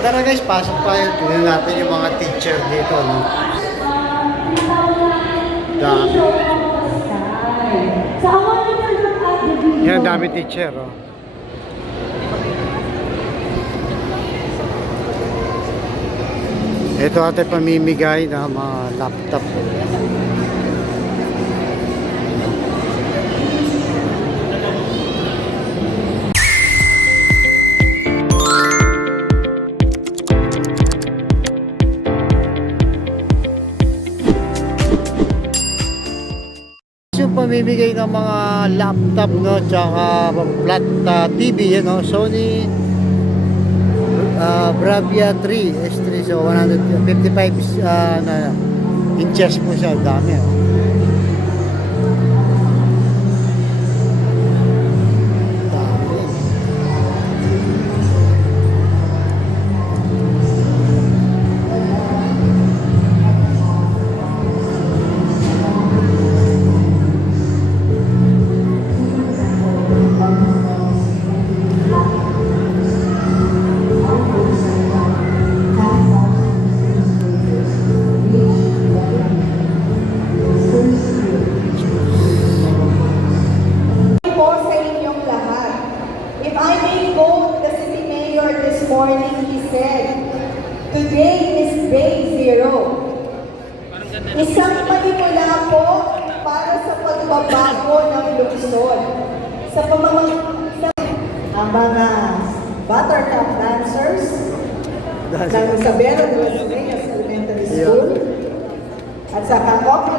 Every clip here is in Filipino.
tara guys, pasok tayo. Tingnan natin yung mga teacher dito, no? Dami. Yan, dami teacher, oh. Ito ate pamimigay na mga laptop. Yung pamimigay ng mga laptop, no, tsaka flat TV, you know, Sony Bravia 3 S3, so 155 inches po siya, dami, oh. Morning, he said, today is day 0. Isang panimula po para sa pagbabago ng lungsod. Sa pamamagitan ang mga buttercup dancers ng Isabela de las Reyes Elementary School at sa Kakok.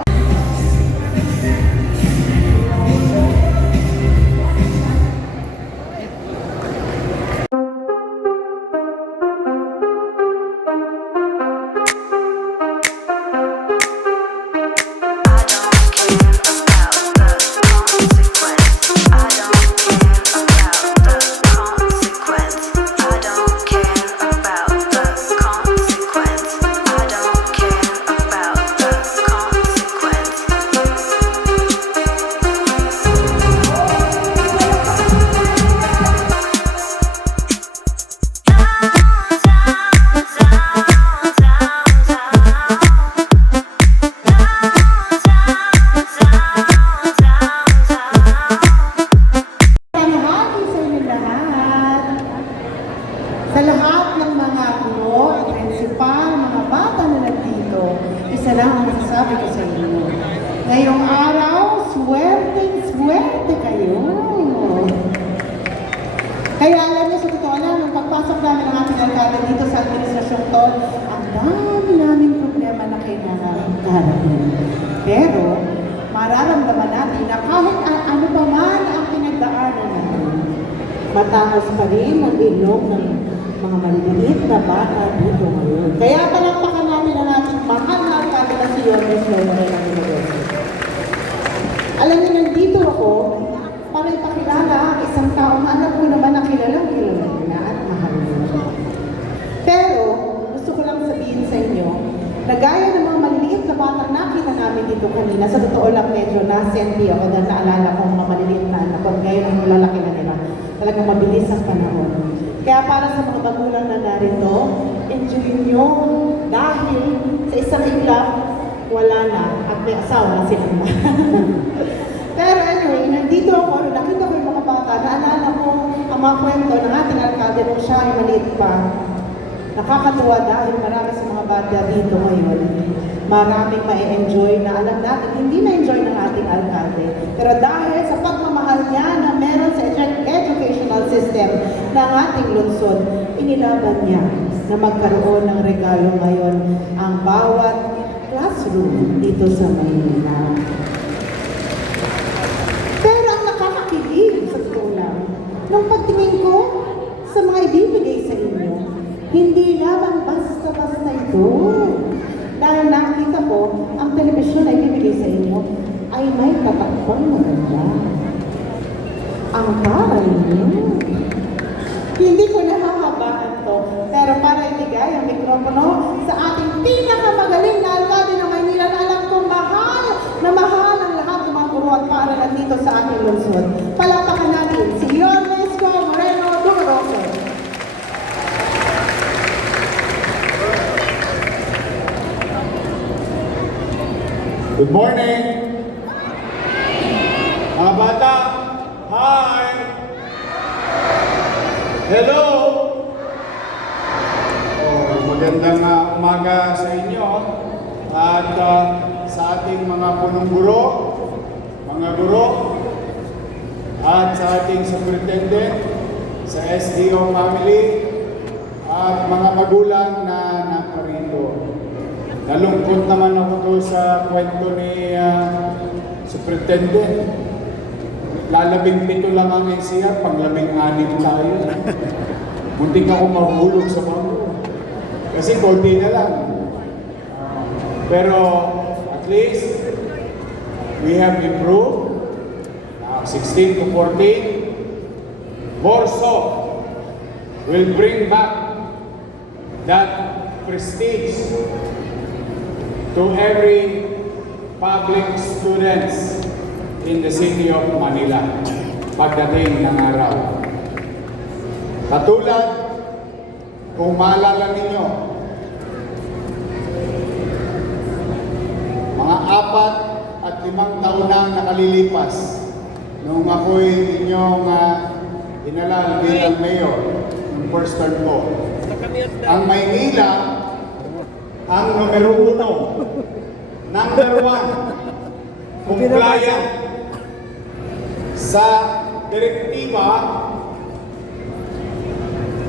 Sa lahat ng mga guro, prinsipal, mga bata na nandito, isa lang ang masasabi ko sa inyo. Ngayong araw, swerte kayo. Kaya alam niyo, sa totoo lang, nung pagpasok namin ng ating alkalde dito sa administrasyong to, ang dami naming problema na kailangan harapin. Pero, mararamdaman natin na kahit ano pa man ang pinagdaanan natin, matangos pa rin ang ilong ng mga maliliit na bata dito ngayon. Kaya palakpakan natin ang ating mahal na alkalde na si Yormes Lorena ng University. Alam niyo, nandito ako para ipakilala ang isang tao na alam ko naman na kilalang na at mahal niyo. Pero, gusto ko lang sabihin sa inyo, na gaya ng mga maliliit na batang nakita namin dito kanina, sa totoo lang medyo nasenti ako dahil naalala ko mga maliliit na anak ko, ngayon ang lalaki na nila. Talagang mabilis ang panahon. Kaya para sa mga magulang na narito, enjoy nyo dahil sa isang iglap, wala na at may asawa na silang na. Pero anyway, nandito ako, nakita ko yung mga bata, naalala ko ang mga kwento ng ating alkalde nung siya ay maliit pa. Nakakatuwa dahil marami sa mga bata dito ngayon. Maraming ma-enjoy na alam natin, hindi na-enjoy ng ating alkalde. Pero dahil sa pagmamahal niya na meron sa educational system ng ating lungsod, inilaban niya na magkaroon ng regalo ngayon ang bawat classroom dito sa Maynila. Pero ang nakakakilig sa totoo lang, nung pagtingin ko sa mga ibibigay sa inyo, hindi lamang basta-basta ito. Dahil nakita ko, ang telebisyon na ibibigay sa inyo ay may tatakpang maganda. Ang taray niyo. Hindi ko nahahabaan to, pero para ibigay ang mikropono sa ating pinakamagaling na alkalde ng Maynila na alam kong mahal na mahal ang lahat ng mga guro at paaralan dito sa ating lungsod. Palakpakan natin si Yormes Moreno Dumaroso. Good morning! Mga bata, hi! Hello! Magandang umaga sa inyo at sa ating mga punong guro, mga guro, at sa ating superintendent, sa SDO family, at mga magulang na naparito. Nalungkot naman ako to sa kwento ni superintendent. Lalabing-pito lang ang NCR, pang-labing-anim tayo. Muntik ako mahulog sa bangko. Kasi konti na lang. Pero at least we have improved. 16 to 14. More so will bring back that prestige to every public students in the city of Manila pagdating ng araw. Katulad, kung maalala ninyo, mga 4 at 5 taon na nakalilipas nung ako'y inyong inalal bilang mayor ng first term ko. Ang Maynila, ang numero 1, number 1, compliant sa direktiba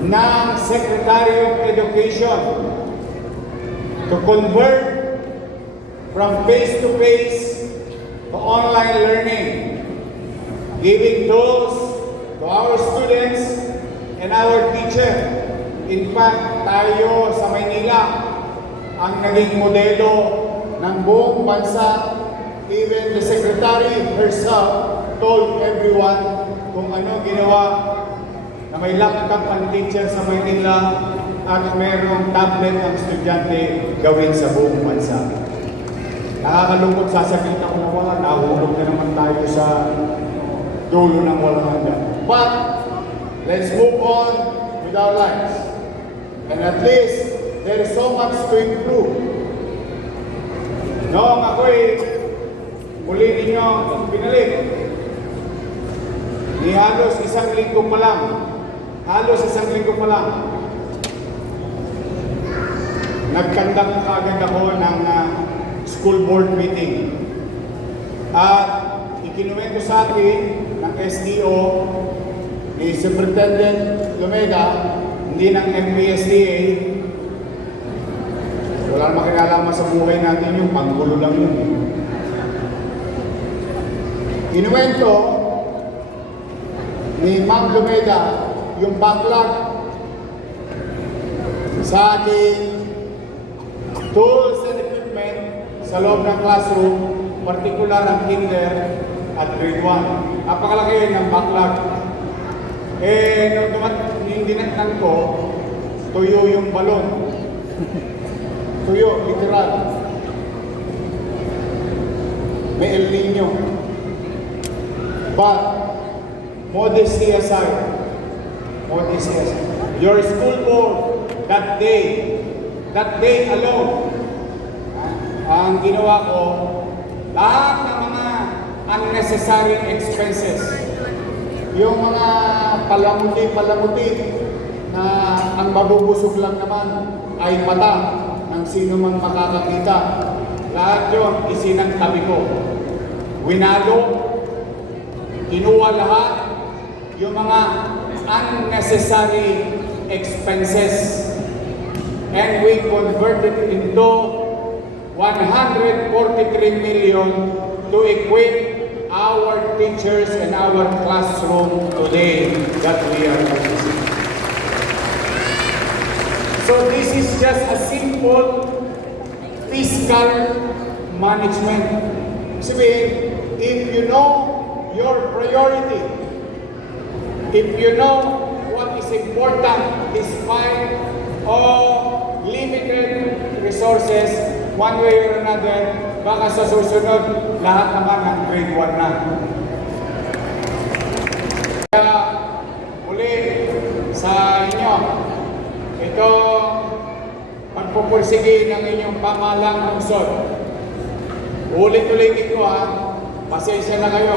ng Secretary of Education to convert from face-to-face to online learning, giving tools to our students and our teachers. In fact, tayo sa Maynila ang naging modelo ng buong bansa. Even the Secretary herself told everyone kung ano ginawa na may laptop ang teacher sa Maynila at mayroong tablet ang estudyante gawin sa buong bansa. Nakakalungkot, sasabihin ako na wala, nahulog na naman tayo sa dulo ng walang hanggan. But, let's move on with our lives. And at least, there is so much to improve. Noong ako'y muli ninyo pinalik, ni halos isang linggo pa lang, nagkandang kaagad ako ng school board meeting. At ikinuwento sa akin ng SDO ni Superintendent Lumeda, hindi ng MPSDA, wala namang kinalaman sa buhay natin yung panggulo lang yun. Kinuwento ni Ma'am Lumeda yung backlog sa ating tools and equipment sa loob ng classroom, partikular ang kinder at grade 1. Napakalaki ng backlog. Nung dinatnan ko, tuyo yung balon. Tuyo, literal. May El Nino. But, modesty aside, your school board, that day alone, ang ginawa ko, lahat ng mga unnecessary expenses, yung mga palamuti na ang mabubusog lang naman ay mata ng sino man makakakita. Lahat yun, isinagtabi ko. Winalo, kinuha lahat yung mga unnecessary expenses, and we converted into 143 million to equip our teachers and our classroom today that we are using. So this is just a simple fiscal management. Sabihin, if you know your priority, if you know what is important despite all limited resources, one way or another, baka sa susunod, lahat naman ng grade 1 na. Kaya, muli, sa inyo, ito, pagpupursige ng inyong pamahalang lungsod. Ulit-ulitin ko pasensya na kayo.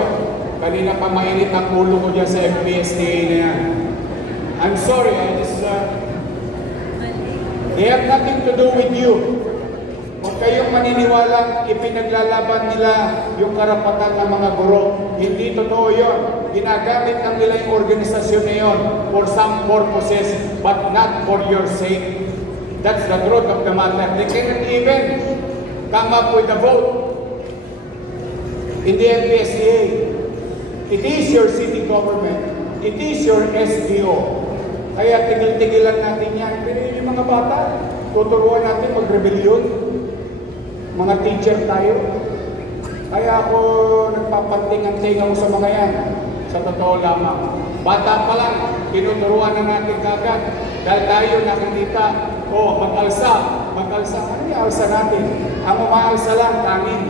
Kanina pa mainit ang ulo ko dyan sa FPSTA na yan. I'm sorry, they have nothing to do with you. Huwag kayong maniniwalang ipinaglalaban nila yung karapatan ng mga guro. Hindi totoo yun. Ginagamit lang nila yung organisasyon na yun for some purposes, but not for your sake. That's the truth of the matter. They cannot even come up with a vote in the FPSTA. It is your city government. It is your SDO. Kaya tigil-tigilan natin yan. Pero yung mga bata, tuturuan natin mag-rebellion. Mga teacher tayo. Kaya ako nagpapanting-anting ako sa mga yan. Sa totoo lamang. Bata pa lang, tinuturuan na natin kagad. Dahil tayo nakikita, mag-alsa. Mag-alsa. Ano yung alsa natin? Ang umaalsa lang, tangin.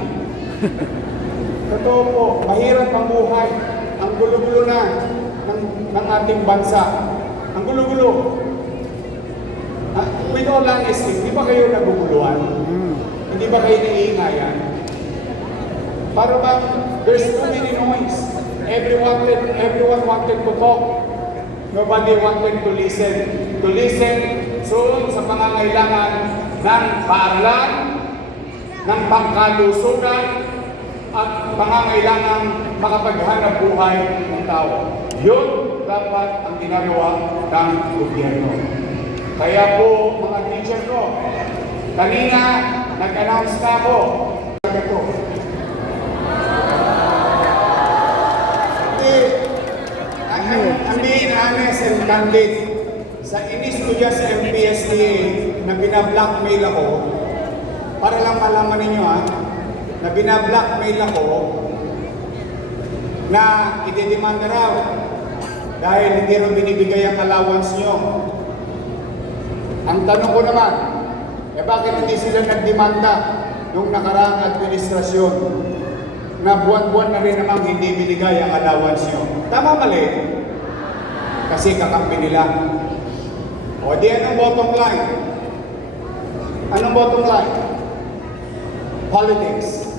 Totoo po, mahirap ang buhay. Ang gulo-gulo na ng ating bansa. Ang gulo-gulo. With all honesty, hindi ba kayo naguguluhan? Hindi ba kayo naiingayan? Para bang there's too many noise. Everyone wanted to talk. Nobody wanted to listen. To listen sa pangangailangan ng paaralan, ng pangkalusugan, at pangangailangan makapaghanap buhay ng tao. Yun dapat ang ginagawa ng gobyerno. Kaya po, mga teacher ko, kanina nag-announce na ako. I'm being honest and candid. Sa inis ko dyan sa MPSTA na binablockmail ako, para lang malaman ninyo na binablockmail ako na idedemanda raw dahil hindi rin binibigay ang allowance nyo. Ang tanong ko naman, bakit hindi sila nagdemanda nung nakaraang administrasyon na buwan-buwan na rin namang hindi binigay ang allowance nyo? Tama mali? Kasi kakampi nila. O di anong bottom line? Anong bottom line? Politics.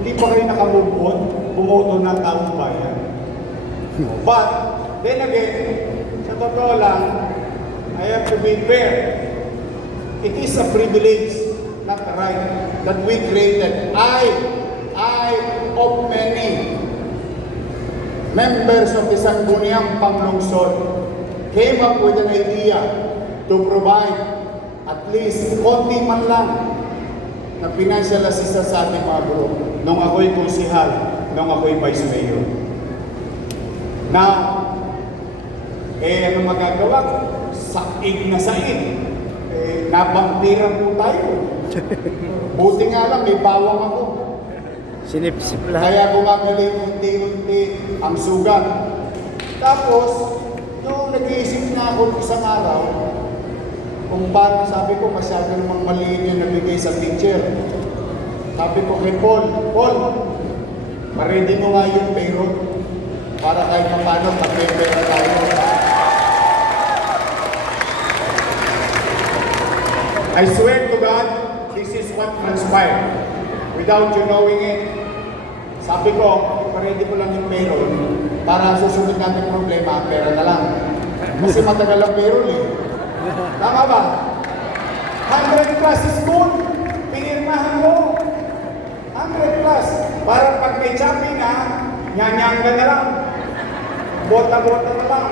Hindi pa kayo nakamove on, bumoto ng taong bayan. But, then again, sa totoo lang, I have to be fair. It is a privilege, not a right, that we created. I of many members of the Sangguniang Panglungsod came up with an idea to provide at least konti man lang na financial assistance sa ating mga guro nung ako'y konsihal, nung ako'y vice mayor. Now, ano magagawa? Saig na saig. Nabangtiran po tayo. Buti nga lang, may bawang ako. Sinipsip lang. Kaya gumagaling unti-unti ang sugat. Tapos, nung nag-iisip na ako isang araw, kung paano, sabi ko, masyado namang maliin yung nabigay sa teacher. Sabi ko kay Paul, ma-ready mo nga yung payroll para kahit paano mag-pera tayo. I swear to God, this is what transpired. Without you knowing it, sabi ko, pa-ready ko lang yung payroll para susunod natin problema, pera na lang. Kasi matagal ang payroll Tama ba? 100 plus school, pinirmahan mo. 100 plus. Para pag may champion nyanyang ka na lang. Bota-bota na lang.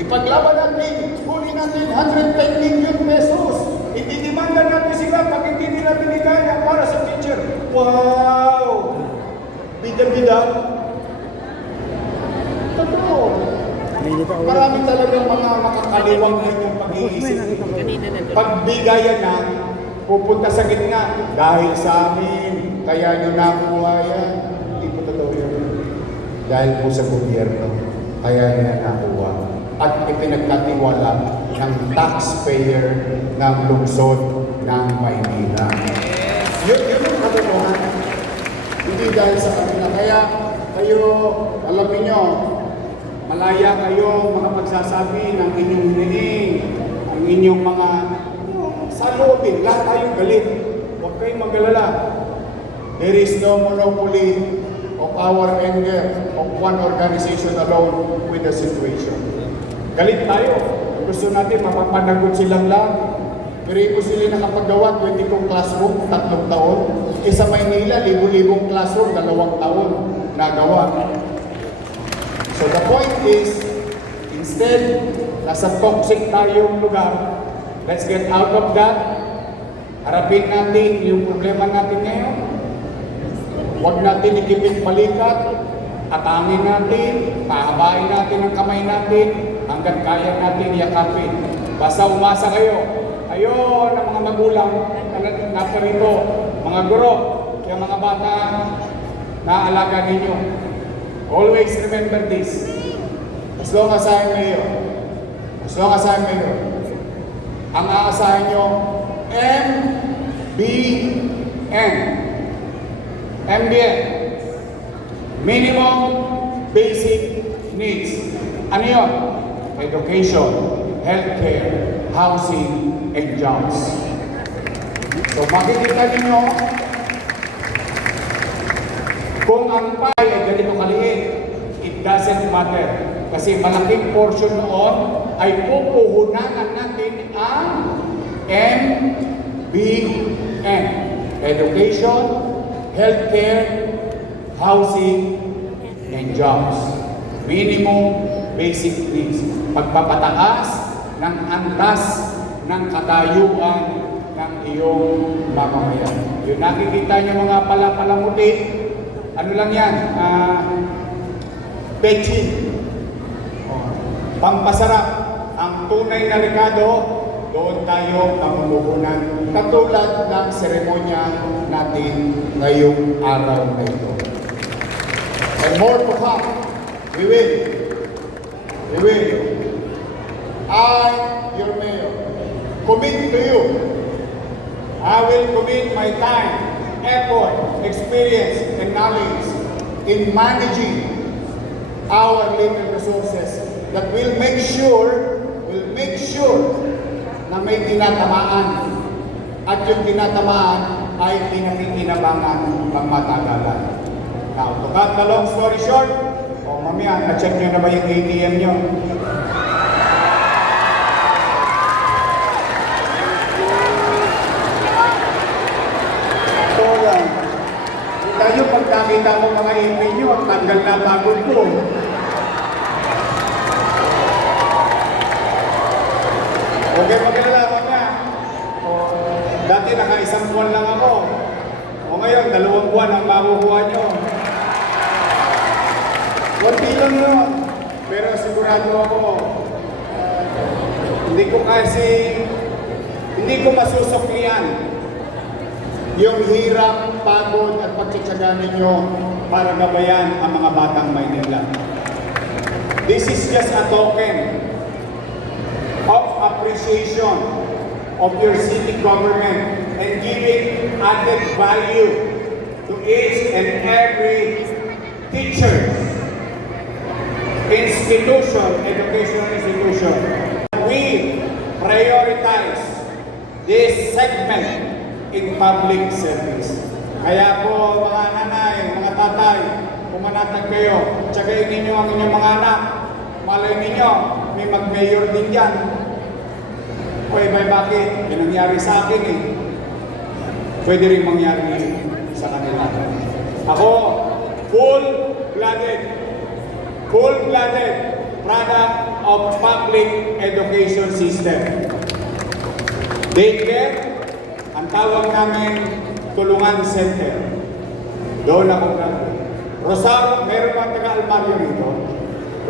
Ipaglaban natin, huli natin 110 million pesos. Ididimanda natin sila pag hindi nila binigay para sa teacher. Wow! Bida-bida. Totoo. Marami talagang mga makakaliwang yung pag-iisip. Pagbigayan na, pupunta sa gitna. Dahil sa amin, kaya nyo nakuha yan. Hindi po totoo yun. Dahil po sa gobyerno, kaya nyo na nakuha. At ipinagkatiwala ng taxpayer ng lungsod ng Maynila. Yun yung katotohanan. Hindi dahil sa kanila. Kaya kayo, alam niyo, malaya kayo mga pagsasabi ng inyong hiniling, ang inyong mga saloobin. Lahat tayong galit. Huwag Huwag kayong mag-alala. There is no monopoly of our anger of one organization alone with the situation. Galit tayo. Gusto natin mapapanagot silang lang. Pero ito sila nakapagawa 22 classroom, 3 taon. Sa Maynila, libo-libong classroom, 2 taon nagawa. So the point is, instead, nasa toxic tayong lugar, let's get out of that. Harapin natin yung problema natin ngayon. Huwag natin ikipit balikat. Atangin natin, pahabain natin ang kamay natin, hanggang kaya natin yakapin. Basta umasa kayo. Kayo ng mga magulang na rito, mga guro, yung mga bata na alaga ninyo. Always remember this. As long as I'm mayor, ang aasahan nyo, MBN. MBN. Minimum Basic Needs. Ano yun? Education, healthcare, housing, and jobs. So makikita ninyo, kung ang pie ay ganito kaliit, it doesn't matter. Kasi malaking portion noon ay pupuhunanan natin ang MBN. Education, healthcare, housing, and jobs. Minimum basic needs. Pagpapataas ng antas ng katayuan ng iyong mamamayan. Yung nakikita niyo mga pala-palamuti, ano lang yan? Pechi. Pampasarap. Ang tunay na rekado, doon tayo mamumuhunan. Katulad ng seremonya natin ngayong araw na ito. And more to come. We will. I, your mayor, commit to you. I will commit my time, effort, experience, and knowledge in managing our little resources that will make sure na may tinatamaan at yung tinatamaan ay pinakikinabangan ng matagalan. Now, to cut the long story short, mamaya, na-check nyo na ba yung ATM nyo? So lang, tayo pag nakita mo mga email nyo, ang tanggal na pagod ko. Okay, magkakalaman na. Dati naka-1 buwan lang ako. O ngayon, 2 buwan ang makukuha nyo. Kunti lang yun. Pero sigurado ako, hindi ko masusuklian yung hirap, pagod at pagtsatsaga ninyo para gabayan ang mga batang Maynila. This is just a token of appreciation of your city government and giving added value to each and every teacher, educational institution. We prioritize this segment in public service. Kaya po mga nanay, mga tatay, pumanatag kayo, tsagayin ninyo ang inyong mga anak. Malay ninyo, may mag-mayor din dyan. Oy, bakit? Yung nangyari sa akin eh. Pwede rin mangyari sa kanila. Ako, full-blooded product of public education system. Daycare, ang tawag namin Tulungan Center. Doon ako graduate. Rosario, meron bang taga-Almario rito?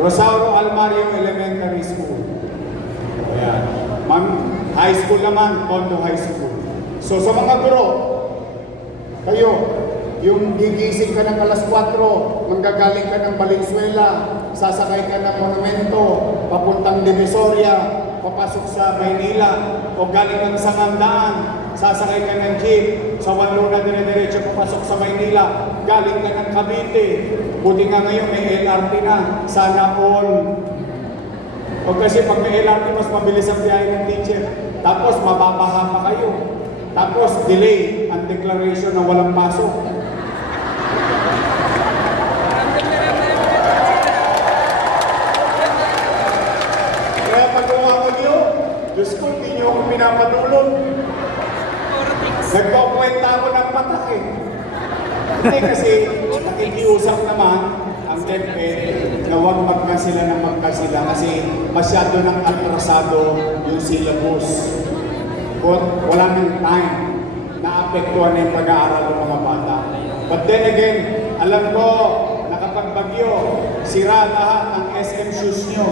Rosario Almario Elementary School. Ayan. High school naman, Tondo High School. So sa mga guro, kayo, yung gigising ka ng alas 4, manggagaling ka ng Valenzuela, sasakay ka ng Monumento, papuntang Divisoria, papasok sa Maynila, o galing ng Sangandaan, sasakay ka ng jeep, sa Wanluna dire-diretso papasok sa Maynila, galing ka ng Cavite, buti nga ngayon may LRT na, sana all. O kasi pag may LRT, mas mabilis ang biyahe ng teacher, tapos mababaha pa kayo. tapos delay ang declaration na walang pasok. Kaya pag umawag nyo, Diyos ko, hindi nyo ako pinapatulog. Nagpakwenta ako ng patak eh. Hindi kasi nakikiusap naman ang DepEd na huwag magkasila ng magkasila kasi masyado nang atrasado yung syllabus. Wala nang time na apektuhan yung pag-aaral ng mga bata. But then again, alam ko na kapag bagyo, sira lahat ng SM shoes nyo.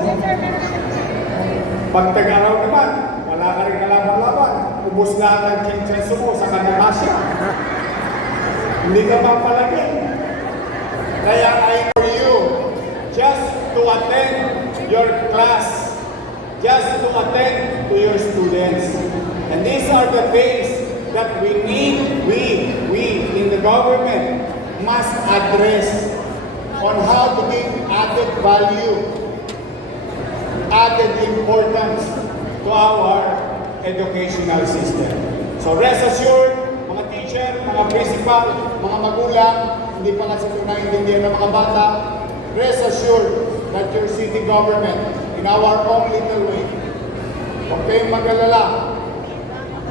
Pag tag-araw naman, wala ka rin kalaban-laban. Ubus lahat ang chinchenso mo sa kanamasya. Hindi ka mapalagi. Kaya I for you just to attend your class, just to attend to your students. And these are the things that we need, we in the government must address on how to give added value, added importance to our educational system. So rest assured, mga teacher, mga principal, mga magulang, hindi pa kasi ito naiintindihan ng mga bata, rest assured that your city government, in our own little way, huwag kayong mag-alala.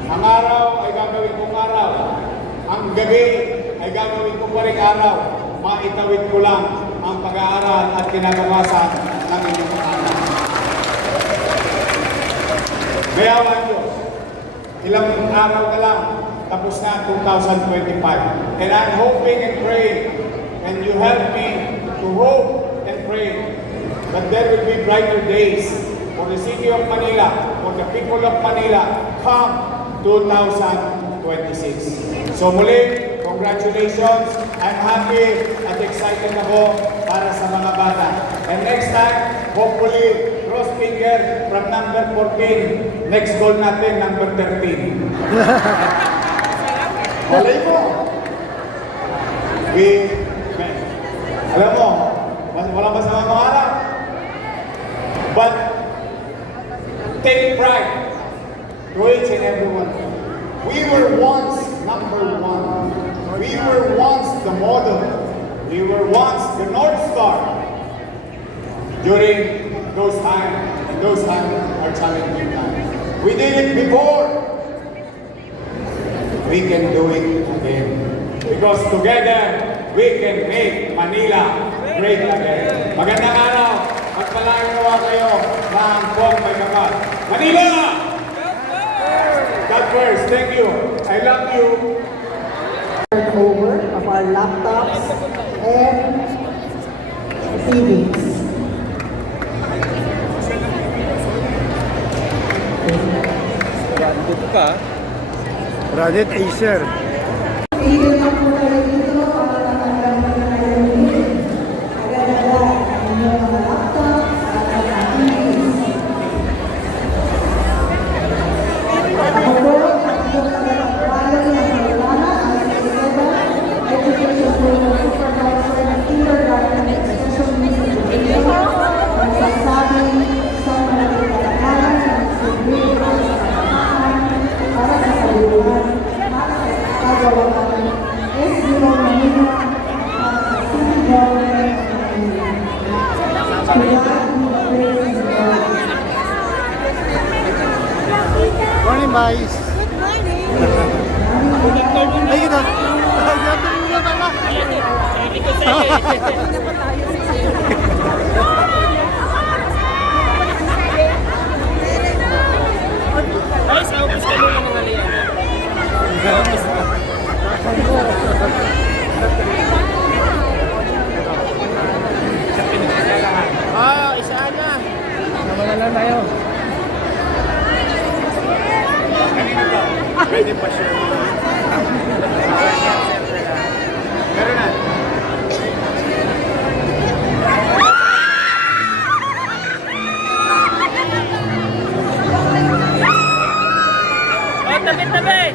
Ang araw ay gagawin kong araw. Ang gabi ay gagawin ko pa rin araw. Maitawid ko lang ang pag-aaral at kinagawasan ng inyong anak. Mayawan Diyos, ilang araw na lang, tapos na 2025. And I'm hoping and praying, and you help me to hope and pray that there will be brighter days for the city of Manila, for the people of Manila, come 2026. So muli, congratulations. I'm happy at excited ako para sa mga bata. And next time, hopefully, cross finger from number 14. Next goal natin, number 13. Malay mo. Alam mo, wala masama mangarap. But take pride to each and every one. We were once number one. We were once the model. We were once the North Star. During those times, and those times are challenging times. We did it before. We can do it again. Because together, we can make Manila great again. Magandang araw. Magpalain nawa kayo na ang buong may kapal. Manila! God first. Thank you. I love you. Over of our laptops and TVs. Radit Acer. Tigil na po tayo dito para nakaganda na kayo ulit. Agad-agad ang inyong mga laptops at mga TVs. Ako po, ang inyong tagapagpalo ng programa ang Education Program Supervisor ng Kindergarten and Special Needs Education, nagsasabing sa malaking kalakaran ng siguri para sa kalakaran, para sa kaluluhan, para sa kagawakan, SBO Manila, para sa City Government of Manila. To God be the praise and glory. Morning, boys. Ay, ito. Sabi ko sa'yo Ay, sa office ka muna mga liyan. Sa office ka. Isa na. Sama na lang tayo. Kanina to? Pwede pa siya. Meron na. Oh, tabi-tabi!